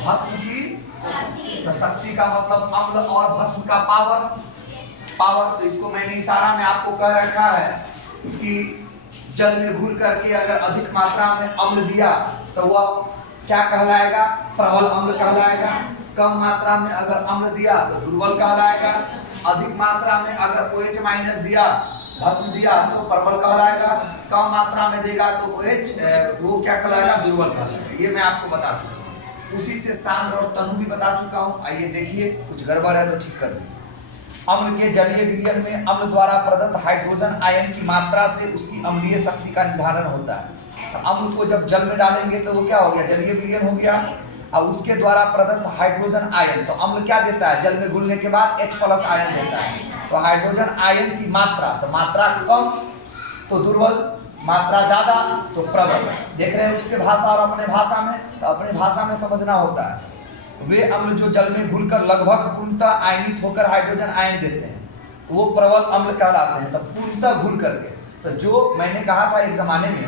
भस्म की तो शक्ति का मतलब अम्ल और भस्म का पावर। तो इसको मैंने इशारा में आपको कह रखा है कि जल में घुल करके अगर अधिक मात्रा में अम्ल दिया तो वह क्या कहलाएगा? प्रबल अम्ल कहलाएगा। कम मात्रा में अगर अम्ल दिया तो दुर्बल कहलाएगा। अधिक मात्रा में अगर OH माइनस दिया, भस्म दिया तो प्रबल कहलाएगा। कम मात्रा में देगा तो OH वो क्या कहलाएगा? दुर्बल कहलाएगा। ये मैं आपको बता चुका हूँ। उसी से सांद्र और तनु भी बता चुका हूँ। आइए देखिए, कुछ गड़बड़ है तो ठीक कर दीजिए। अम्ल के जलीय विलयन में अम्ल द्वारा प्रदत्त हाइड्रोजन आयन की मात्रा से उसकी अम्लीय शक्ति का निर्धारण होता है। तो अम्ल को जब जल में डालेंगे तो वो क्या हो गया? जलीय विलयन हो गया। और उसके द्वारा प्रदत्त हाइड्रोजन आयन, तो अम्ल क्या देता है? जल में घुलने के बाद H+ आयन देता है। तो हाइड्रोजन आयन की मात्रा, तो मात्रा कम तो दुर्बल, मात्रा ज्यादा तो प्रबल। देख रहे हैं उसके भाषा और अपने भाषा में, तो अपने भाषा में समझना होता है। वे अम्ल जो जल में घुलकर लगभग पूर्णतः आयनित होकर हाइड्रोजन आयन देते हैं वो प्रबल अम्ल कहलाते हैं। तो पूर्णतः घुल करके, तो जो मैंने कहा था एक जमाने में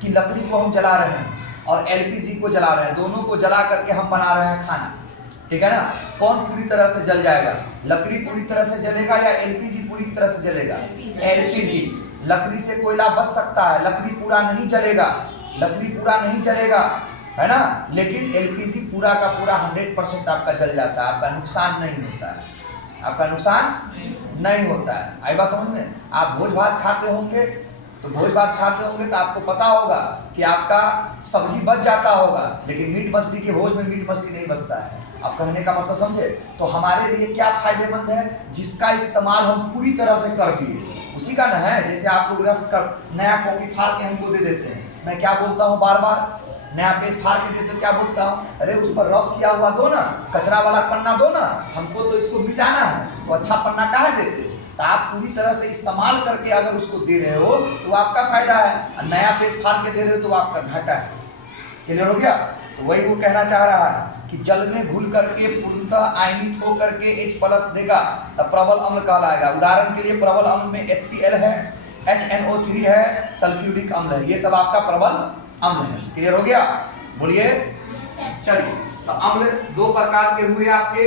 कि लकड़ी को हम जला रहे हैं और LPG को जला रहे हैं, दोनों को जला करके हम बना रहे हैं खाना, ठीक है ना? कौन पूरी तरह से जल जाएगा? लकड़ी पूरी तरह से जलेगा या LPG पूरी तरह से जलेगा? LPG। लकड़ी से कोयला बच सकता है, लकड़ी पूरा नहीं जलेगा, है ना? लेकिन LPG पूरा का पूरा 100% आपका जल जाता है, आपका नुकसान नहीं होता है। आई बात समझ में? आप भोज भात खाते होंगे तो आपको पता होगा कि आपका सब्जी बच जाता होगा, लेकिन मीट मछली के भोज में मीट मछली नहीं बचता है। आप कहने का मतलब समझे? तो हमारे लिए क्या फायदेमंद है? जिसका इस्तेमाल हम पूरी तरह से कर दिए उसी का न है। जैसे आप लोग रफ कर नया कॉपी फाड़ के हमको दे देते हैं, मैं क्या बोलता हूँ बार बार? नया पेज फाड़ के देते तो क्या बोलता हूँ? अरे उस पर रफ किया हुआ दो ना, कचरा वाला पन्ना दो ना, हमको तो इसको मिटाना है, तो अच्छा पन्ना काहे देते? तो आप पूरी तरह से इस्तेमाल करके अगर उसको दे रहे हो तो आपका फायदा है, नया पेज फाड़ के दे रहे हो तो आपका घाटा है। क्लियर हो गया? तो वही वो कहना चाह रहा है कि जल में घुल करके पूर्णतः आयनित होकर के H+ देगा तो प्रबल अम्ल कहलाएगा। उदाहरण के लिए प्रबल अम्ल में HCl है, HNO3 है, सल्फ्यूरिक अम्ल है, ये सब आपका प्रबल अम्ल है। क्लियर हो गया? बोलिए। चलिए, तो अम्ल दो प्रकार के हुए आपके,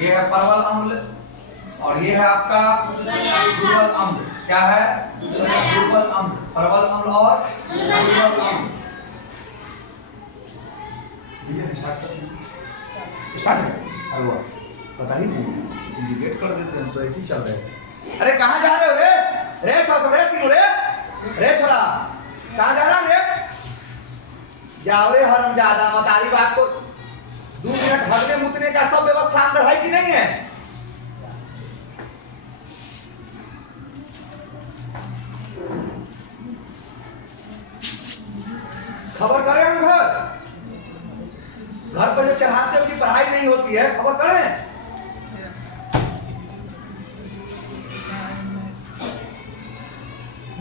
ये है प्रबल अम्ल और ये है आपका दुर्बल अम्ल। क्या है? दुर्बल अम्ल। प्रबल अम्ल और दुर्बल अम्ल। स्टार्ट है। अरे वाह, पता ही नहीं, इंडिकेट कर देते हैं तो ऐसे ही चल रहे हैं। अरे कहाँ जा रहे हो रे छोड़ा, कहाँ जा रहा रे? जाओ रे हरामजादा, मतारी बात को 2 मिनट हटने मुतने का सब व्यवस्था अंदर है कि नहीं है? खबर करें हम घर पर जो चढ़ाते हो कि पढ़ाई नहीं होती है, खबर करें।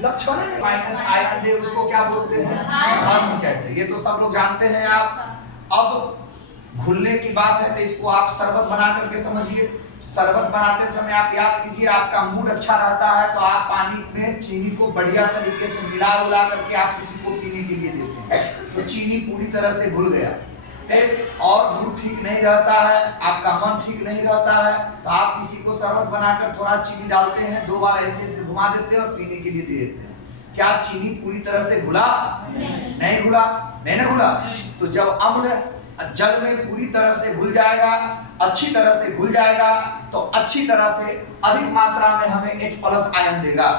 लक्षण माइनस आयन दे उसको क्या बोलते हैं? भस्म कहते हैं। ये तो सब लोग जानते हैं। आप अब घुलने की बात है तो इसको आप शरबत बना करके समझिए। शरबत बनाते समय आप याद कीजिए, आपका मूड अच्छा रहता है तो आप पानी में चीनी को बढ़िया तरीके से मिला करके आप किसी को पीने के लिए देते हैं, तो चीनी पूरी तरह से घुल गया। और मूड ठीक नहीं रहता है, आपका मन ठीक नहीं रहता है, तो आप किसी को शरबत बनाकर थोड़ा चीनी डालते हैं, 2 बार ऐसे ऐसे घुमा देते हैं और पीने के लिए दे देते हैं। क्या चीनी पूरी तरह से घुला? नहीं घुला। तो जब अम्ल जल में पूरी तरह से घुल जाएगा, अच्छी तरह से घुल जाएगा, तो अच्छी तरह से अधिक मात्रा में हमें H+ आयन देगा,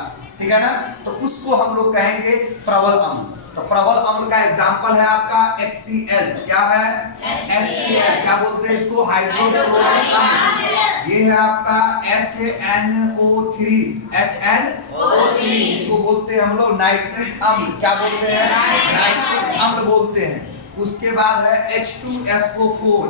ठीक है ना? तो उसको हम लोग कहेंगे प्रबल अम्ल। तो प्रबल अम्ल का एग्जाम्पल है आपका HCl। क्या है? HCl। क्या बोलते हैं इसको? हाइड्रोक्लोरिक अम्ल। ये है आपका HNO3। इसको बोलते हैं हम लोग नाइट्रिक अम्ल। क्या बोलते हैं? नाइट्रिक अम्ल बोलते हैं। उसके बाद है H2SO4।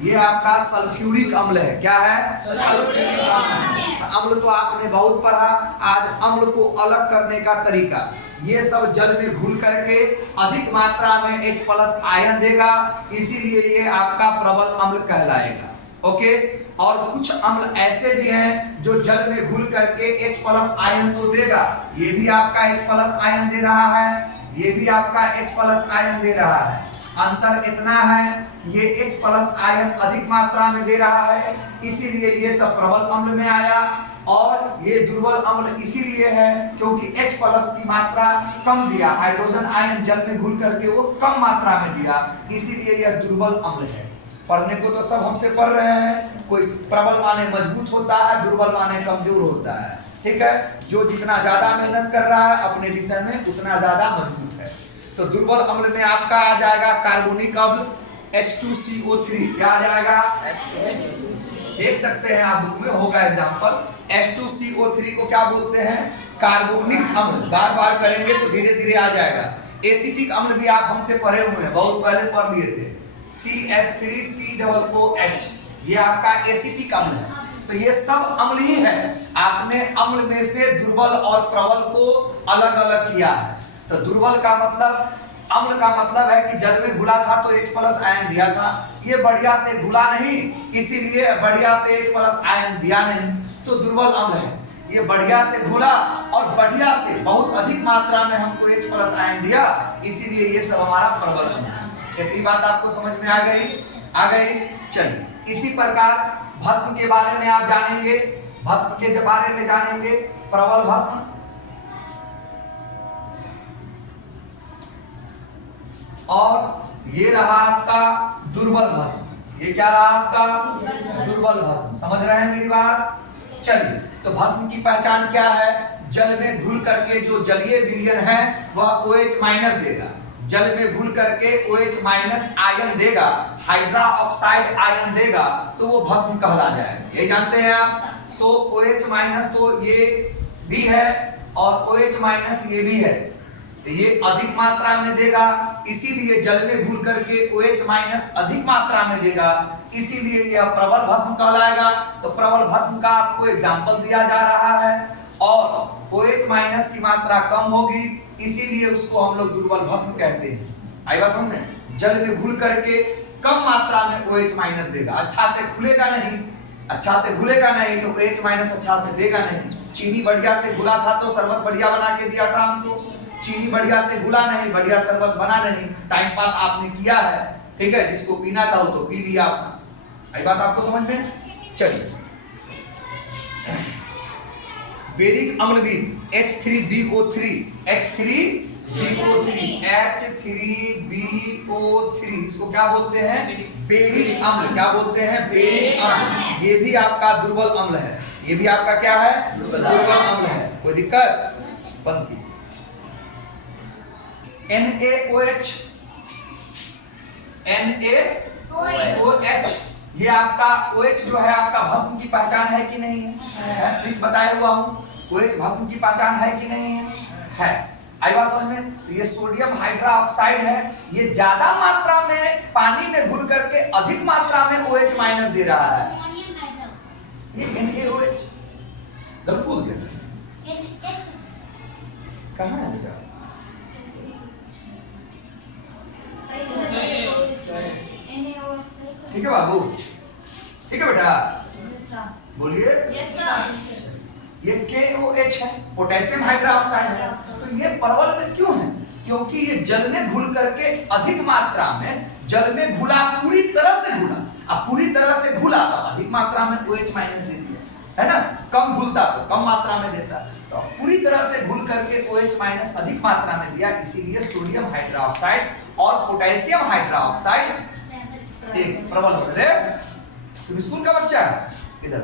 ये आपका सल्फ्यूरिक अम्ल है। क्या है? सल्फ्यूरिक अम्ल। अम्ल तो आपने बहुत पढ़ा, आज अम्ल को अलग करने का तरीका। ये सब जल में घुल करके अधिक मात्रा में H+ आयन देगा, इसीलिए ये आपका प्रबल अम्ल कहलाएगा। ओके। और कुछ अम्ल ऐसे भी हैं जो जल में घुल करके H+ आयन तो देगा, ये भी आपका H+ आयन दे रहा है, ये भी आपका H+ आयन दे रहा है। अंतर इतना है, ये H+ आयन अधिक मात्रा में दे रहा है, इसीलिए ये सब प्रबल अम्ल में आया। और ये दुर्बल अम्ल इसीलिए है क्योंकि H+ की मात्रा कम दिया, हाइड्रोजन आयन जल में घुल करके वो कम मात्रा में दिया, इसीलिए यह दुर्बल अम्ल है। पढ़ने को तो सब हमसे पढ़ रहे हैं, कोई प्रबल माने मजबूत होता है, दुर्बल माने कमजोर होता है, ठीक है। जो जितना ज्यादा मेहनत कर रहा है अपने विषय में उतना ज्यादा मजबूत है। तो दुर्बल अम्ल में आपका आ जाएगा कार्बोनिक अम्ल H2CO3, क्या आ जाएगा? देख सकते हैं आप बुक में होगा एग्जांपल। H2CO3 को क्या बोलते हैं? कार्बोनिक अम्ल। बार बार करेंगे तो धीरे धीरे आ जाएगा। एसिटिक अम्ल भी आप हमसे पढ़े हुए हैं, बहुत पहले पढ़ लिए थे, CH3COOH, ये आपका एसिटिक अम्ल है। तो ये सब अम्ल ही है, आपने अम्ल में से दुर्बल और प्रबल को अलग अलग किया है। तो दुर्बल का मतलब, अम्ल का मतलब है कि जल में घुला था तो H+ आयन दिया था, ये बढ़िया से घुला नहीं इसीलिए बढ़िया से H+ आयन दिया नहीं, तो दुर्बल अम्ल है। ये बढ़िया से घुला और बढ़िया से बहुत अधिक मात्रा में हमको H+ आयन दिया, इसीलिए ये सब हमारा प्रबल अम्ल है। इतनी बात आपको समझ में आ गई? आ गई। चलिए, इसी प्रकार भस्म के बारे में आप जानेंगे, भस्म के बारे में जानेंगे, प्रबल भस्म और ये रहा आपका दुर्बल भस्म। ये क्या रहा आपका? दुर्बल भस्म। समझ रहे हैं मेरी बात? चलिए, तो भस्म की पहचान क्या है? जल में घुल करके जो जलीय विलयन है वह OH- देगा, जल में घुल करके OH- आयन देगा, हाइड्रा ऑक्साइड आयन देगा, तो वो भस्म कहला जाएगा। ये जानते हैं आप? तो OH- तो ये भी है और OH- ये भी है, तो ये अधिक मात्रा में देगा, इसीलिए जल में घुल करके OH- अधिक मात्रा में देगा, इसीलिए यह प्रबल भस्म कहलाएगा। तो प्रबल भस्म का आपको एग्जांपल दिया जा रहा है, और OH- की मात्रा कम होगी, इसीलिए उसको हम लोग दुर्बल भस्म कहते हैं। आई बात समझ में? जल में घुल करके कम मात्रा में OH- देगा, अच्छा से घुलेगा नहीं, अच्छा से घुलेगा नहीं तो OH- अच्छा से देगा नहीं। चीनी बढ़िया से घुला था तो शरबत बढ़िया बना के दिया था हमको, चीनी बढ़िया से घुला नहीं, बढ़िया शरबत बना नहीं, टाइम पास आपने किया है, ठीक है, जिसको पीना था वो तो पी लिया आपने। आई बात आपको समझ में? चलिए, बेरिक अम्ल भी H3BO3, इसको क्या बोलते हैं? बेरिक अम्ल। क्या बोलते हैं? बेरिक अम्ल। ये भी आपका दुर्बल अम्ल है, ये भी आपका क्या है? दुर्बल अम्ल है। कोई दिक्कत? बंद की। NaOH, ये आपका OH जो है आपका भस्म की पहचान है कि नहीं है? ठीक बताया हुआ हूं, OH भस्म की पहचान है कि नहीं है? आई बात समझ में? तो ये सोडियम हाइड्रा ऑक्साइड है, ये ज्यादा मात्रा में पानी में घुल करके अधिक मात्रा में OH- दे रहा है। ये NaOH गलत बोल दिया, कहाँ है बेटा? ठीक है बाबू, ठीक है बेटा, बोलिए। ये KOH है, पोटेशियम हाइड्रोक्साइड है। तो ये प्रबल में क्यों है? क्योंकि ये जल में घुल करके अधिक मात्रा में, जल में घुला, पूरी तरह से घुला, अब पूरी तरह से घुला तो अधिक मात्रा में OH- दे दिया, है ना। कम घुलता तो कम मात्रा में देता, तो पूरी तरह से घुल करके OH- अधिक मात्रा में दिया, इसीलिए सोडियम हाइड्रोक्साइड और पोटेशियम हाइड्रोक्साइड एक प्रबल होते हैं। तुम स्कूल का बच्चा है, इधर